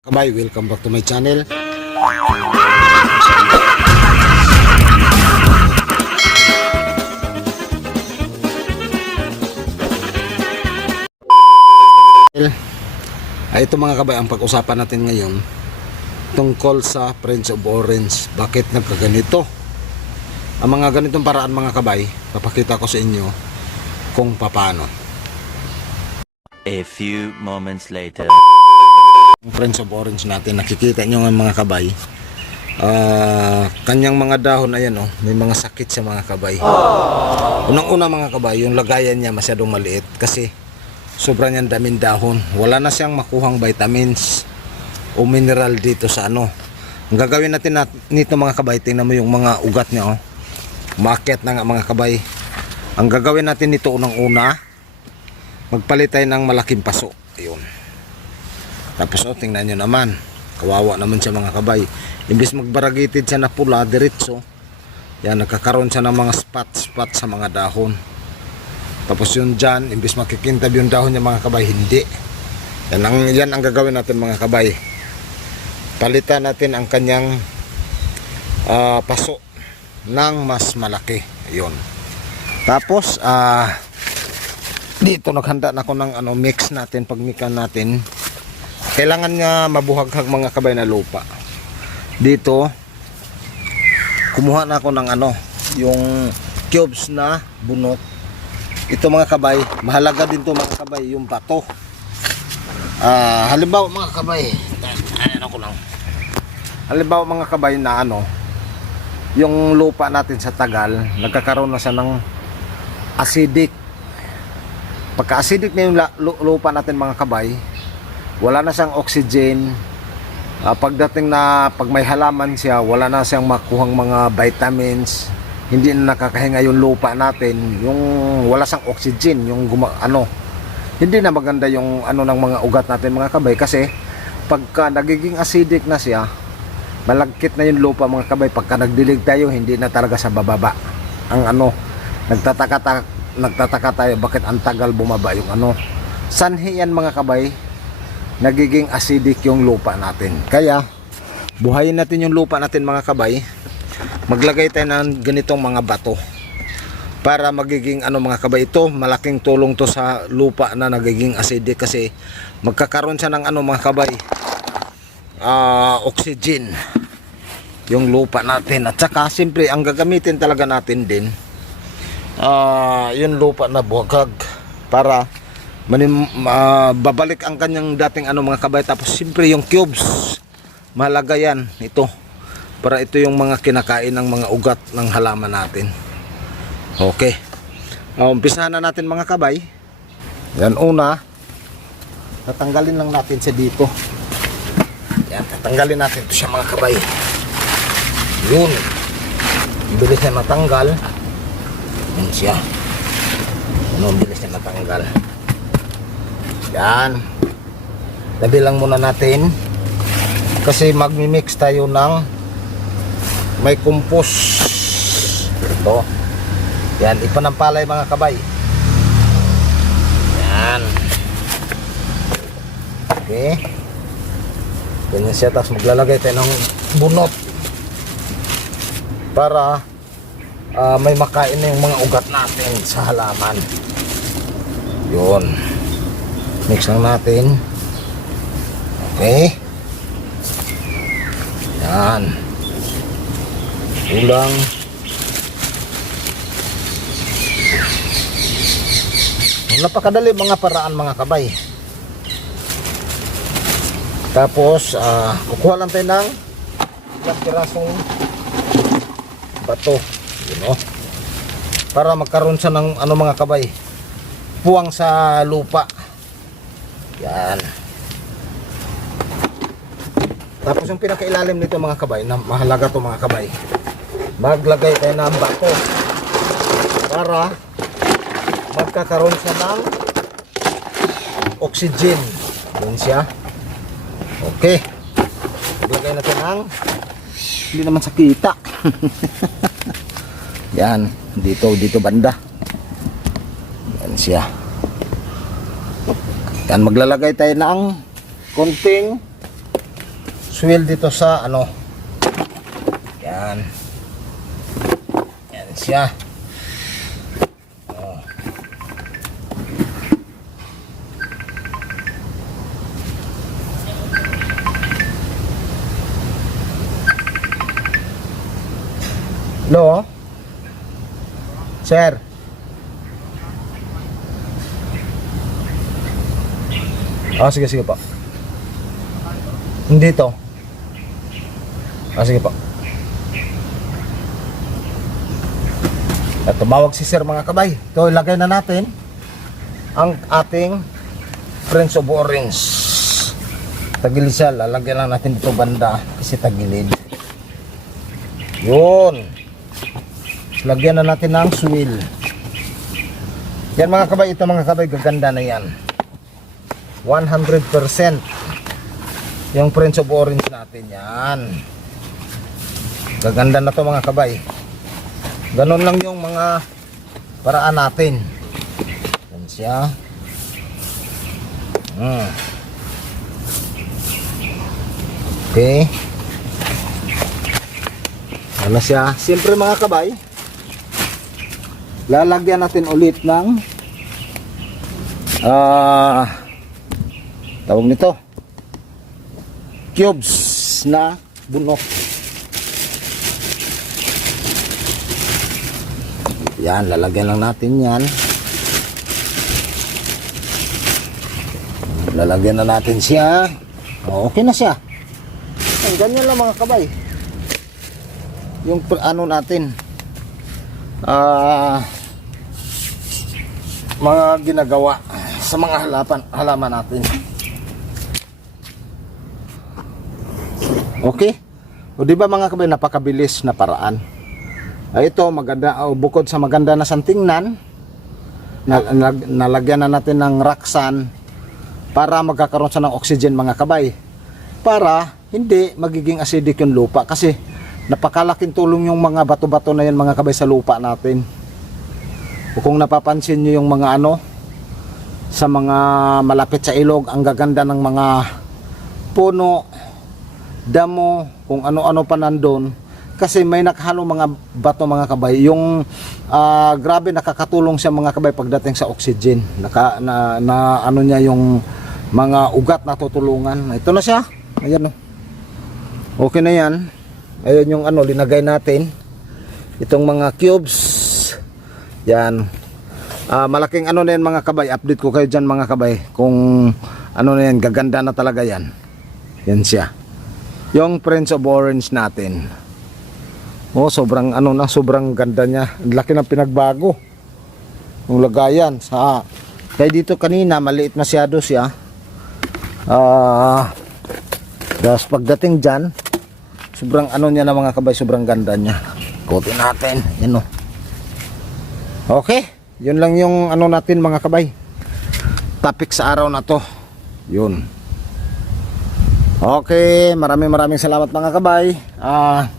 Kabay, welcome back to my channel. Ay, ito mga kabay, ang pag-usapan natin ngayon tungkol sa Prince of Orange. Bakit nagkaganito? Ang mga ganitong paraan mga kabay, papakita ko sa inyo kung paano. A few moments later. Ang Prince of Orange natin, nakikita nyo nga mga kabay. Ah, kanyang mga dahon, ayan oh, may mga sakit sa mga kabay. Unang-una mga kabay, yung lagayan niya masyadong maliit kasi sobrang niyang daming dahon. Wala na siyang makuhang vitamins o mineral dito sa ano. Ang gagawin natin nat nito mga kabay, tingnan mo yung mga ugat niya oh. Umakyat na nga mga kabay. Ang gagawin natin nito unang-una, magpalit tayo ng malaking paso. Ayun. Tapos oh, tingnan nyo naman. Kawawa naman siya mga kabay. Imbis magbaragitid siya na pula, diretso. Yan, nagkakaroon siya ng mga spot-spot sa mga dahon. Tapos yun dyan, imbis makikintab yung dahon niya mga kabay, hindi. Yan ang, yan ang gagawin natin mga kabay. Palitan natin ang kanyang ah, paso ng mas malaki. Ayun. Tapos, ah, dito naghanda na ako ng ano, mix natin, pagmikan natin kailangan nga mabuhaghag mga kabay na lupa. Dito kumuha na ako ng ano yung cubes na bunot. Ito mga kabay mahalaga din to mga kabay yung bato. Ah halimbawa mga kabay ayan ako lang. Halimbawa mga kabay na ano yung lupa natin sa tagal nagkakaroon na siya ng acidic. Pagka acidic na yung lupa natin mga kabay wala na siyang oxygen. Ah, pagdating na pag may halaman siya wala na siyang makuhang mga vitamins. Hindi na nakakahinga yung lupa natin. Yung wala siyang oxygen yung guma, ano. Hindi na maganda yung ano ng mga ugat natin mga kabay. Kasi pagka nagiging acidic na siya malagkit na yung lupa mga kabay. Pagka nagdilig tayo hindi na talaga sa bababa. Ang ano nagtataka ta- nagtataka tayo bakit ang tagal bumaba yung ano. Sanhi yan mga kabay nagiging acidic yung lupa natin. Kaya, buhayin natin yung lupa natin mga kabay. Maglagay tayo ng ganitong mga bato. Para magiging ano mga kabay ito, malaking tulong to sa lupa na nagiging acidic kasi magkakaroon siya ng ano mga kabay, ah, oxygen yung lupa natin. At saka siyempre ang gagamitin talaga natin din ah, yung lupa na buhagag para manim, ah, babalik ang kanyang dating ano mga kabay. Tapos siyempre yung cubes mahalaga yan ito. Para ito yung mga kinakain ng mga ugat ng halaman natin. Okay. Uh, umpisahan na natin mga kabay. Yan una tatanggalin lang natin siya dito. Yan tatanggalin natin ito siya mga kabay. Yun. Bilis niya natanggal yan siya. Ano bilis niya natanggal yan. Labi lang muna natin. Kasi magmi-mix tayo ng may compost. Ito. Yan. Ipanampalay mga kabay. Yan. Okay. Ganyan siya. Tapos maglalagay tayo ng bunot. Para ah, may makain na yung mga ugat natin sa halaman. Yun mix lang natin. Okay. Yan. Ulang napakadali mga paraan mga kabay. Tapos ah, kukuha lang tayo ng ilang pirasong bato yun oh para magkaroon siya ng ano mga kabay puwang sa lupa yan. Tapos yung pinakailalim nito mga kabay, na mahalaga to mga kabay. Maglagay tayo ng bato para magkakaroon siya ng oxygen. Yun siya. Okay. Maglagay natin ng hindi naman sa kita. Yan. Dito, dito banda. Yan siya. Yan, maglalagay tayo ng konting swell dito sa ano. Yan. Yan siya. Oh. Hello? Sir? Ah, sige, sige po. Hindi. Ah, sige po. At tumawag si sir mga kabay. Ito, ilagay na natin ang ating Prince of Orange. Tagilid siya. Lalagyan lang natin dito banda kasi tagilid. Yun. Lagyan na natin ng swill. Yan mga kabay, ito mga kabay, gaganda na yan. 100% yung Prince of Orange natin yan. Gaganda na to mga kabay. Ganon lang yung mga paraan natin. Yan siya. Hmm. Okay. Ano siya? Siyempre mga kabay, lalagyan natin ulit ng ah tawag nito cubes na bunok. Yan, lalagyan lang natin yan. Lalagyan na natin siya. Okay na siya. Ay, ganyan lang mga kabay. Yung ano natin. Ah, mga ginagawa sa mga halaman, halaman natin. Okay? O di ba mga kabay, napakabilis na paraan. Ay, ito, maganda, oh, bukod sa maganda na santingnan, na, nalag- nalagyan na natin ng raksan para magkakaroon sa ng oxygen mga kabay. Para hindi magiging acidic yung lupa kasi napakalaking tulong yung mga bato-bato na yan mga kabay sa lupa natin. O kung napapansin nyo yung mga ano, sa mga malapit sa ilog, ang gaganda ng mga puno, damo, kung ano-ano pa nandun. Kasi may nakahalo mga bato mga kabay. Yung ah, grabe nakakatulong siya mga kabay pagdating sa oxygen. Naka, na, na ano niya yung mga ugat na tutulungan. Ito na siya. Ayan o. Okay na yan. Ayan yung ano, linagay natin. Itong mga cubes. Yan. Ah, malaking ano na yan mga kabay. Update ko kayo dyan mga kabay. Kung ano na yan, gaganda na talaga yan. Yan siya. Yung Prince of Orange natin. Oh, sobrang ano na, sobrang ganda niya. Ang laki ng pinagbago. Yung lagayan sa kaya dito kanina maliit masyado siya. Ah, tapos pagdating diyan, sobrang ano niya na mga kabay, sobrang ganda niya. Kutin natin, yan oh. Okay, yun lang yung ano natin mga kabay. Topic sa araw na to. Yun. Okay, maraming maraming salamat mga kabay. Ah,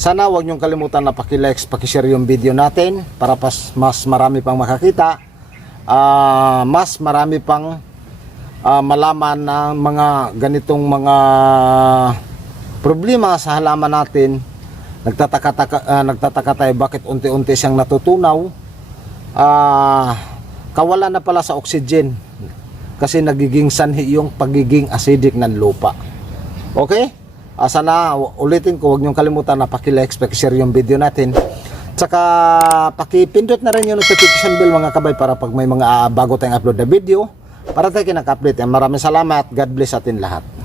sana huwag niyong kalimutan na paki-like, paki-share yung video natin para pas, mas marami pang makakita. Ah, mas marami pang ah, malaman ng mga ganitong mga problema sa halaman natin. Nagtataka, uh, nagtataka tayo bakit unti-unti siyang natutunaw. Ah, kawalan na pala sa oxygen kasi nagiging sanhi yung pagiging acidic ng lupa. Okay? Ah, sana ulitin ko, huwag niyong kalimutan na paki-like, paki-share yung video natin. Tsaka paki-pindot na rin yung notification bell mga kabay para pag may mga ah, bago tayong upload na video, para tayo kinaka-update. Maraming salamat. God bless atin lahat.